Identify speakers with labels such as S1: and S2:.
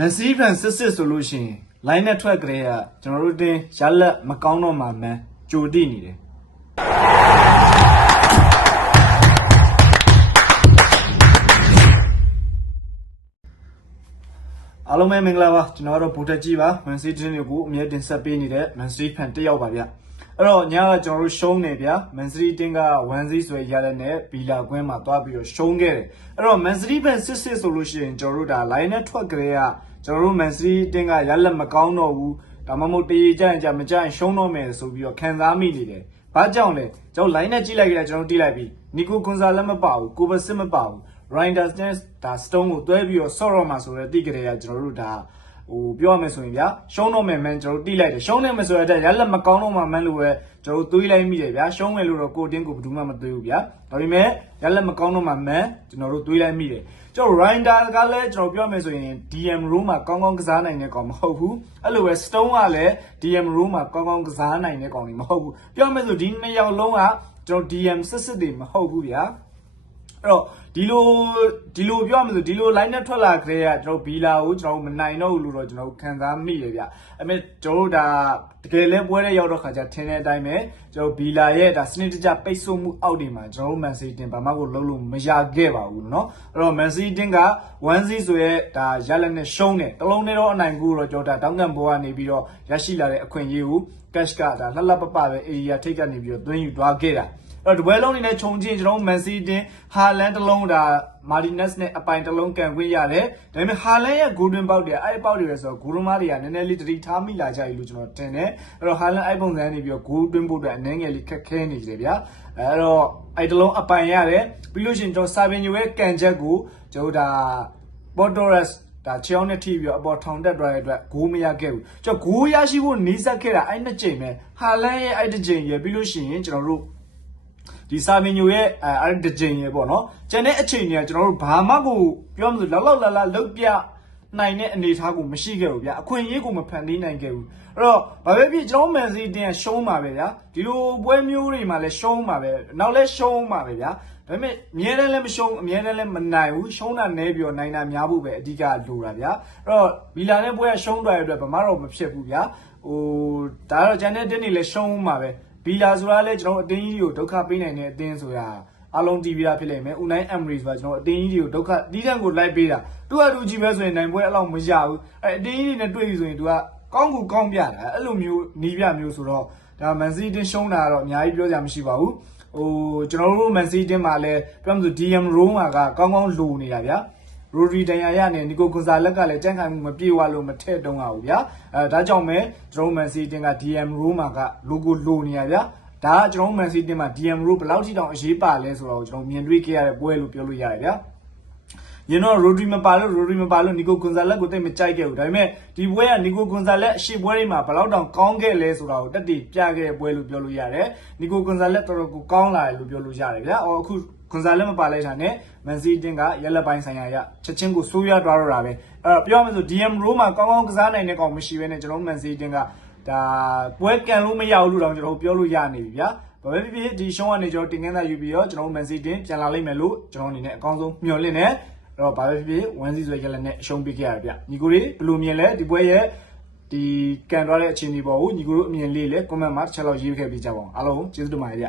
S1: မန်စီးဖန်စစ်စစ်ဆိုလို့ရှိရင် line နဲ့ထွက်ကြတဲ့ကကျွန်တော်တို့တင်းရလက်မကောင်းတော့မှမှန်းကြိုတိနေတယ်အားလုံးပဲမင်္ဂလာပါကျွန်တော်ကတော့ဗိုလ်တက်ကြီးပါမန်စီးတင်းတွေကိုအမြဲတင်ဆက်ပေးနေတဲ့မန်စီးဖန်တစ်ယောက်ပါဗျ အဲ့တော့ညကကျွန်တော်တို့ရှုံးနေဗျမန်စီးတင်းက1 0ဆိုရရတဲ့နဲ့ဘီလာကွင်းမှာသွားပြီးတော့ရှုံးခဲ့တယ်အဲ့တော့မန်စီးဖန်စစ်စစ်ဆိုလို့ရှိရင်ကျွန်တော်တို့ဒါ line နဲ့ထွက်ကြတဲ့ကကျွန်တော်တို့မန်စီးတင်းကရလက်မကောင်းတော့ဘူးဒါမှမဟုတ်တရေကြရင်ကြမကြရင်ရှုံးတော့မယ်ဆိုပြီးတော့ခံစားမိနေတယ်ဘာကြောင့်လဲကျွန်တော် line နဲ့ကြည့်လိုက်ကြတယ်ကျွန်တော်တိလိုက်ပြီနီကိုကွန်ဆာလက်မပါဘူးကိုဘစစ်မပါဘူး Grinders နဲ့ဒါ stone ကိုတွဲပြီးတော့ဆော့တော့မှာဆိုတော့တိကြတဲ့ကကျွန်တော်တို့ဒါ ဟိုပြောရမယ်ဆိုရင်ဗျာရှုံးတော့မယ်မန်ကျွန်တော်တို့တိလိုက်တယ်ရှုံးနေမယ်ဆိုတော့ရလက်မကောင်းတော့မှမန်လို့ပဲကျွန်တော်တို့တွေးလိုက်မိတယ်ဗျာရှုံးမယ်လို့တော့ကိုတင်းကိုဘယ်သူမှမတွေးဘူးဗျာဒါပေမဲ့ရလက်မကောင်းတော့မှမန်ကျွန်တော်တို့တွေးလိုက်မိတယ်ကျွန်တော် Rinder ကလည်းကျွန်တော်ပြောမယ်ဆိုရင် DM room မှာကောင်းကောင်းကစားနိုင်တဲ့ကောင်မဟုတ်ဘူးအဲ့လိုပဲ Stone ကလည်း DM room မှာကောင်းကောင်းကစားနိုင်တဲ့ကောင်တွေမဟုတ်ဘူးပြောမယ်ဆိုဒီနှစ်ယောက်လုံးကကျွန်တော် DM စစ်စစ်တွေမဟုတ်ဘူးဗျာအဲ့တော့ဒီလိုဒီလိုပြောမှဆိုဒီလို line နဲ့ထွက်လာကြတဲ့ကကျွန်တော်ဘီလာကိုကျွန်တော်မနိုင်တော့ဘူးလို့တော့ကျွန်တော်ခံစားမိတယ်ဗျအဲ့မဲ့ကျွန်တော်တို့ဒါတကယ်လဲပွဲတဲ့ရောက်တော့ခါကျထင်းတဲ့အတိုင်းပဲကျွန်တော်ဘီလာရဲ့ဒါစနစ်တကျပိတ်ဆို့မှုအောက်တွေမှာကျွန်တော်တို့မန်စီတင်ဘာမှကိုလုံးလို့မရခဲ့ပါဘူးเนาะအဲ့တော့မန်စီတင်က1 0ဆိုရဲဒါရလက်နဲ့ရှုံးတယ်တလုံးနဲ့တော့အနိုင်ကူတော့ကျွန်တော်ဒါတောင်းကန်ဘောကနေပြီးတော့ရရှိလာတဲ့အခွင့်အရေးကို cash ကဒါလှလှပပပဲ area ထိတ်ကနေပြီးတော့သွင်းယူသွားခဲ့တာ အဲ့တော့ဒီပွဲလုံးနေနဲ့ခြုံချင်းကျွန်တော်မန်စီတင်ဟာလန်တစ်လုံး းဒါမာဒီနက်စ်နဲ့အပိုင်တစ်လုံးကန်ခွင့်ရတယ်ဒါပေမဲ့ဟာလန်ရဲ့ဂိုဒင်ပေါက်တွေအဲ့ဒီပေါက်တွေပဲဆိုတော့ဂိုဒင်မာတွေကနည်းနည်းလေးတတိထားမိလာကြပြီလို့ကျွန်တော်တင်တယ်အဲ့တော့ဟာလန်အဲ့ပုံစံနေပြီးတော့ဂိုဒင်ပေါက်တွေအနှဲငယ်လေးခက်ခဲနေကြတယ်ဗျာအဲ့တော့အဲ့တစ်လုံးအပိုင်ရတယ်ပြီးလို့ရှိရင်ကျွန်တော်စာပင်ညိုရဲ့ကန်ချက်ကိုကျွန်တော်ဒါပေါ်တိုရက်စ်ဒါချောင်းနဲ့ထိပြီးတော့အပေါ်ထောင်တက်သွားတဲ့အတွက်ဂိုးမရခဲ့ဘူးကျွန်တော်ဂိုးရရှိဖို့နီးစပ်ခဲ့တာအဲ့နှစ်ကြိမ်ပဲဟာလန်ရဲ့အဲ့တစ်ကြိမ်ရပြီးလို့ရှိရင်ကျွန်တော်တို့ ဒီစာမီညိုရဲ့အဲအဲ့ဒီဂျင်ရေပေါ့နော်ကျန်တဲ့အချိန်တွေကကျွန်တော်တို့ဘာမှကိုပြောမလို့လောက်လောက်လာလာလုတ်ပြနိုင်တဲ့အနေအထားကိုမရှိခဲ့ဘူးဗျာအခွင့်အရေးကိုမဖန်တီးနိုင်ခဲ့ဘူးအဲ့တော့ဘာပဲဖြစ်ကျွန်တော်မန်စီတင်ကရှုံးပါပဲဗျာဒီလိုပွဲမျိုးတွေမှာလည်းရှုံးပါပဲနောက်လည်းရှုံးပါပဲဗျာဒါပေမဲ့အမြဲတမ်းလည်းမရှုံးအမြဲတမ်းလည်းမနိုင်ဘူးရှုံးတာနဲပြီးတော့နိုင်တာများဖို့ပဲအဓိကလိုတာဗျာအဲ့တော့ဗီလာနဲ့ပွဲကရှုံးသွားတဲ့အတွက်ဘာမှတော့မဖြစ်ဘူးဗျာဟိုဒါကတော့ကျန်တဲ့တင်းတွေလည်းရှုံးမှာပဲ ဘီလာဆိုတာလည်းကျွန်တော်အတင်းကြီးတွေကိုဒုက္ခပေးနိုင်တဲ့အတင်းဆိုတာအလုံးတီးပြတာဖြစ်လိမ့်မယ်။ U9 Emery ဆိုတာကျွန်တော်အတင်းကြီးတွေကိုဒုက္ခတီးတန့်ကိုလိုက်ပေးတာ။သူကသူကြည့်ပဲဆိုရင်နိုင်ပွဲအဲ့လောက်မရဘူး။အဲအတင်းကြီးတွေနဲ့တွေ့ပြီဆိုရင် तू ကကောင်းကူကောင်းပြတာ။အဲ့လိုမျိုးနီးပြမျိုးဆိုတော့ဒါမန်စီတင်းရှုံးတာကတော့အများကြီးပြောကြမရှိပါဘူး။ဟိုကျွန်တော်တို့မန်စီတင်းမှာလည်းပြောမှဆို DM Room မှာကကောင်းကောင်းလိုနေတာဗျာ။ ရိုဒရီဒန်ယာရနဲ့နီကိုကွန်ဆာလက်ကလည်းကြန့်ခိုင်မှုမပြေဝလို့မထည့်တုံးရဘူးဗျာအဲဒါကြောင့်ပဲကျွန်တော်မန်စီတင်က DM row မှာက logo လိုနေရဗျာဒါကကျွန်တော်မန်စီတင်မှာ DM row ဘယ်လောက်ထိတောင်အရေးပါလဲဆိုတော့ကျွန်တော်မြင်တွေ့ခဲ့ရတဲ့ပွဲလို့ပြောလို့ရတယ်ဗျာ ရင်တော့ Rodri မပါလို့ Rodri မပါလို့ Nico Gonzalez ကိုတိတ်မကြိုက်ခဲ့ဘူးဒါပေမဲ့ဒီပွဲက Nico Gonzalez အရှိပွဲတွေမှာဘယ်လောက်တောင်ကောင်းခဲ့လဲဆိုတာကိုတက်တည်ပြခဲ့တဲ့ပွဲလို့ပြောလို့ရတယ် Nico Gonzalez တော်တော်ကိုကောင်းလာတယ်လို့ပြောလို့ရတယ်ဗျာအော်အခု Gonzalez မပါလိုက်တာနဲ့ Man City တင်ကရက်လက်ပိုင်းဆိုင်ရာရချက်ချင်းကိုဆိုးရွားသွားတော့တာပဲအဲ့တော့ပြောရမယ်ဆို DM row မှာကောင်းကောင်းကစားနိုင်တဲ့ကောင်မရှိဘဲနဲ့ကျွန်တော် Man City တင်ကဒါပွဲကန်လို့မရဘူးလို့တောင်ကျွန်တော်ပြောလို့ရနေပြီဗျာဘာပဲဖြစ်ဖြစ်ဒီရှုံးကနေကျွန်တော်တင်ခန်းသာယူပြီးတော့ကျွန်တော် Man City တင်ပြန်လာလိမ့်မယ်လို့ကျွန်တော်အနေနဲ့အကောင်းဆုံးမျှော်လင့်နေ အဲ့တော့ဘာပဲဖြစ်ဖြစ်1စီဆိုရက်လက်နဲ့အရှုံးပေးခဲ့ရတယ်ဗျညီကိုလေးဘယ်လိုမြင်လဲဒီပွဲရဲ့ဒီကန်သွားတဲ့အခြေအနေပေါ်ကိုညီကိုတို့အမြင်လေးလဲ comment မှာတစ်ချက်လောက်ရေးခဲ့ပေးကြပါအောင်အားလုံးကျေးဇူးတင်ပါတယ်ဗျ